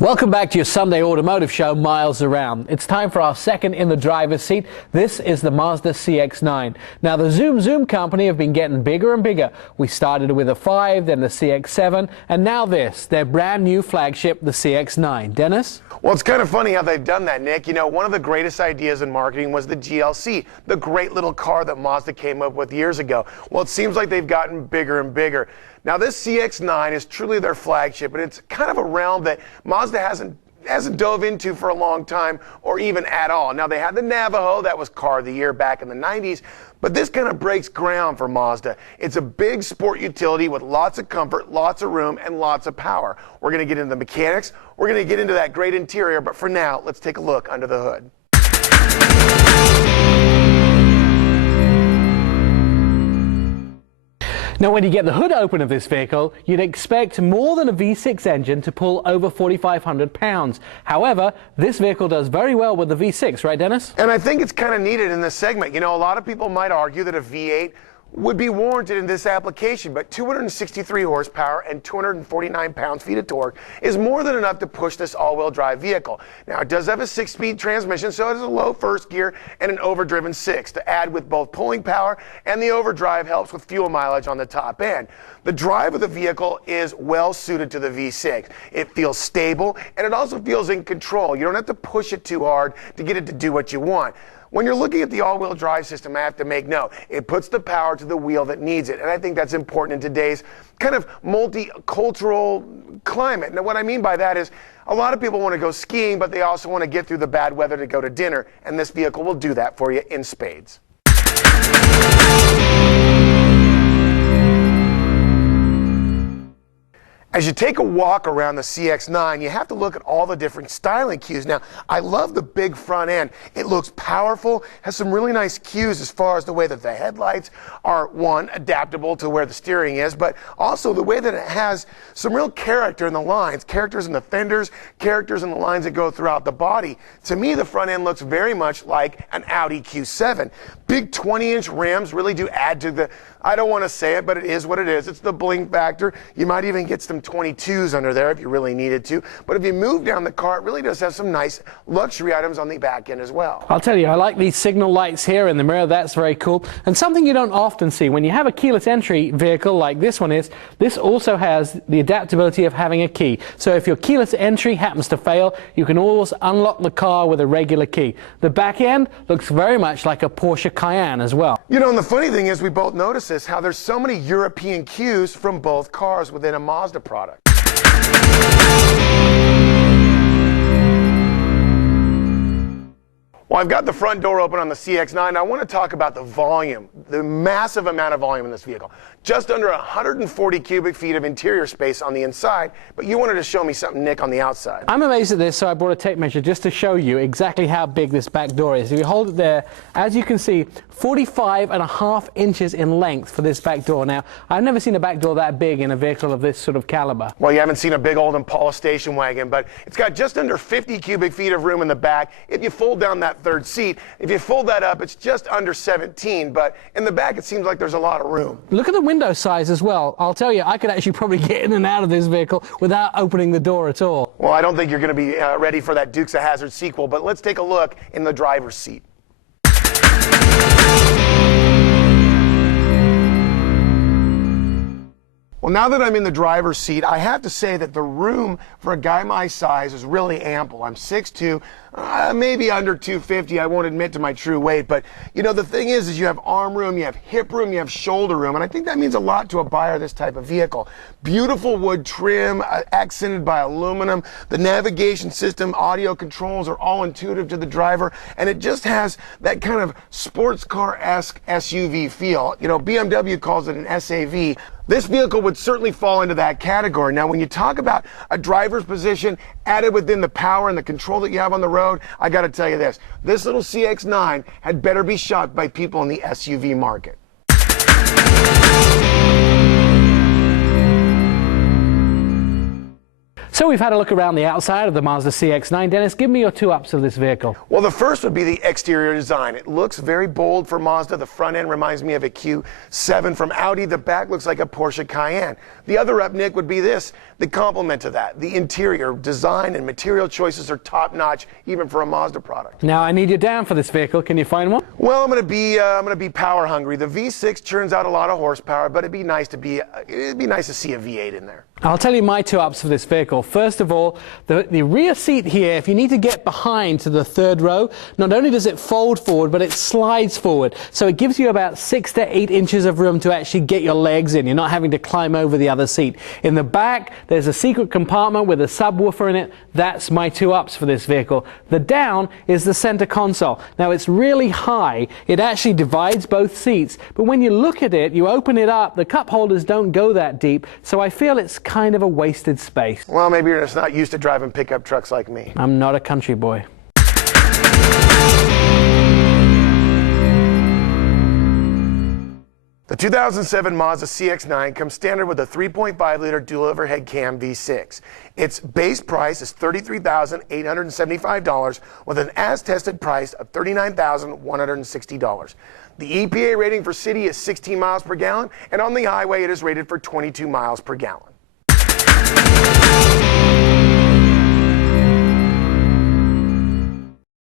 Welcome back to your Sunday automotive show, Miles Around. It's time for our second in the driver's seat. This is the Mazda CX9. Now, the Zoom company have been getting bigger and bigger. We started with a 5, then the CX7, and now this, their brand new flagship, the CX9. Dennis? Well, it's kind of funny how they've done that, Nick. You know, one of the greatest ideas in marketing was the GLC, the great little car that Mazda came up with years ago. Well, it seems like they've gotten bigger and bigger. Now, this CX9 is truly their flagship, and it's kind of a realm that Mazda hasn't dove into for a long time, or even at all. Now, they had the Navajo, that was car of the year back in the 90s, but this kind of breaks ground for Mazda. It's a big sport utility with lots of comfort, lots of room, and lots of power. We're going to get into the mechanics, we're going to get into that great interior, but for now, let's take a look under the hood. Now, when you get the hood open of this vehicle, you'd expect more than a V6 engine to pull over 4,500 pounds. However, this vehicle does very well with the V6, right, Dennis? And I think it's kind of needed in this segment. You know, a lot of people might argue that a V8 would be warranted in this application, but 263 horsepower and 249 pounds-feet of torque is more than enough to push this all-wheel drive vehicle. Now, it does have a 6-speed transmission, so it has a low first gear and an overdriven 6 to add with both pulling power, and the overdrive helps with fuel mileage on the top end. The drive of the vehicle is well suited to the V6. It feels stable, and it also feels in control. You don't have to push it too hard to get it to do what you want. When you're looking at the all-wheel drive system, I have to make note, it puts the power to the wheel that needs it. And I think that's important in today's kind of multicultural climate. Now, what I mean by that is a lot of people want to go skiing, but they also want to get through the bad weather to go to dinner. And this vehicle will do that for you in spades. As you take a walk around the CX9, you have to look at all the different styling cues. Now, I love the big front end. It looks powerful, has some really nice cues as far as the way that the headlights are, one, adaptable to where the steering is, but also the way that it has some real character in the lines, characters in the fenders, characters in the lines that go throughout the body. To me, the front end looks very much like an Audi Q7. Big 20-inch rims really do add to the, I don't want to say it, but it is what it is. It's the bling factor. You might even get some 22s under there if you really needed to. But if you move down the car, it really does have some nice luxury items on the back end as well. I'll tell you, I like these signal lights here in the mirror. That's very cool. And something you don't often see when you have a keyless entry vehicle like this one is, this also has the adaptability of having a key. So if your keyless entry happens to fail, you can always unlock the car with a regular key. The back end looks very much like a Porsche Cayenne as well. You know, and the funny thing is, we both noticed this, how there's so many European cues from both cars within a Mazda product. Well, I've got the front door open on the CX9. I want to talk about the volume, the massive amount of volume in this vehicle. Just under 140 cubic feet of interior space on the inside, but you wanted to show me something, Nick, on the outside. I'm amazed at this, so I brought a tape measure just to show you exactly how big this back door is. If you hold it there, as you can see, 45.5 inches in length for this back door. Now, I've never seen a back door that big in a vehicle of this sort of caliber. Well, you haven't seen a big old Impala station wagon, but it's got just under 50 cubic feet of room in the back. If you fold down that third seat, if you fold that up, it's just under 17, but in the back it seems like there's a lot of room. Look at the window size as well. I'll tell you, I could actually probably get in and out of this vehicle without opening the door at all. Well, I don't think you're going to be ready for that Dukes of Hazzard sequel, but let's take a look in the driver's seat. Well, now that I'm in the driver's seat, I have to say that the room for a guy my size is really ample. I'm 6'2", maybe under 250. I won't admit to my true weight, but you know, the thing is you have arm room, you have hip room, you have shoulder room, and I think that means a lot to a buyer of this type of vehicle. Beautiful wood trim, accented by aluminum. The navigation system, audio controls are all intuitive to the driver, and it just has that kind of sports car-esque SUV feel. You know, BMW calls it an SAV. This vehicle would certainly fall into that category. Now, when you talk about a driver's position added within the power and the control that you have on the road, I got to tell you this. This little CX9 had better be shot by people in the SUV market. So we've had a look around the outside of the Mazda CX9. Dennis, give me your two-ups of this vehicle. Well, the first would be the exterior design. It looks very bold for Mazda. The front end reminds me of a Q7 from Audi. The back looks like a Porsche Cayenne. The other up, Nick, would be this, the complement to that. The interior design and material choices are top-notch, even for a Mazda product. Now, I need you down for this vehicle. Can you find one? Well, I'm going to be power hungry. The V6 churns out a lot of horsepower, but it'd be nice to see a V8 in there. I'll tell you my two-ups for this vehicle. First of all, the rear seat here, if you need to get behind to the third row, not only does it fold forward, but it slides forward. So it gives you about 6 to 8 inches of room to actually get your legs in. You're not having to climb over the other seat. In the back, there's a secret compartment with a subwoofer in it. That's my two-ups for this vehicle. The down is the center console. Now, it's really high. It actually divides both seats. But when you look at it, you open it up, the cup holders don't go that deep. So I feel it's kind of a wasted space. Well, maybe you're just not used to driving pickup trucks like me. I'm not a country boy. The 2007 Mazda CX9 comes standard with a 3.5-liter dual overhead cam V6. Its base price is $33,875 with an as-tested price of $39,160. The EPA rating for city is 16 miles per gallon, and on the highway it is rated for 22 miles per gallon.